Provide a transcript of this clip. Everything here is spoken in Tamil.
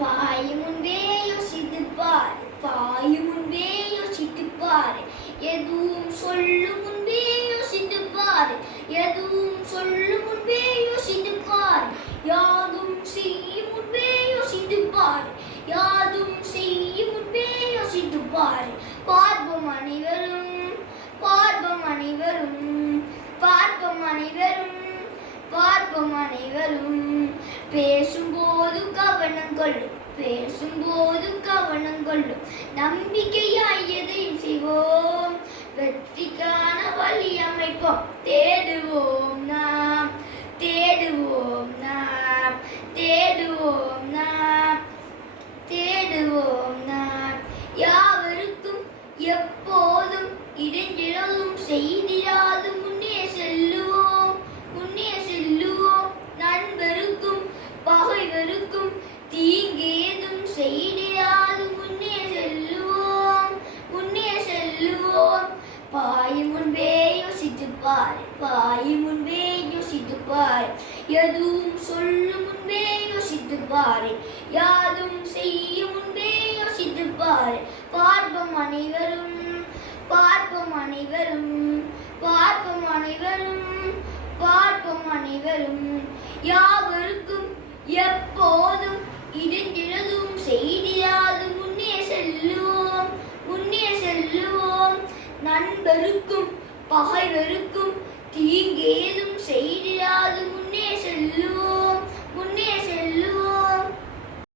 பாயும் முன்பே யோசித்துப் பார், பாயும் முன்பே யோசித்துப் பார், எதுவும் சொல்லும் முன்பே யோசித்துப் பார், எதுவும் சொல்லும் முன்பே யோசித்துப் பார், யாதும் செய்யும் முன்பே யோசித்துப் பார், யாதும் செய்யும் முன்பே யோசித்துப் பார். பார்ப்போம் அனைவரும், பார்ப்போம் அனைவரும், பார்ப்போம் அனைவரும், பார்ப்போம் அனைவரும். பேசும்போது கவனம் கொள்ளும், பேசும்போது கவனம் கொள்ளும், நம்பிக்கையாய் எதையும் செய்வோம், வெற்றிக்கான வழி அமைப்போம், தேடுவோம் நாம், தேடுவோம் நாம், தேடுவோம் நாம், தேடுவோம் நாம். யாவருக்கும் எப்போதும் இடைஞ்சலும் செய்திடாது முன்னே செல்லுவோம், முன்னே செல்லுவோம். நண்பருக்கும் பகைவருக்கும் தீங்கேதும் செய்திடாது முன்னே செல்லுவோம், முன்னே செல்லுவோம். பாயும் முன்பே யோசித்துப் பார், பாயும் முன்பே யோசித்துப் பார், எதுவும் சொல்லும் முன்பே யோசித்துப் பார், யாதும் செய்யும் முன்பே யோசித்துப் பார். பார்ப்போம் அனைவரும், பார்ப்போம் அனைவரும், பார்ப்போம் அனைவரும், பார்ப்போம் அனைவரும். யாவருக்கும் எப்போதும் இடைஞ்சலும் செய்திடாது முன்னே செல்லுவோம், முன்னே செல்லுவோம். நண்பருக்கும் பகைவருக்கும் தீங்கேதும் செய்திடாது முன்னே செல்லுவோம்.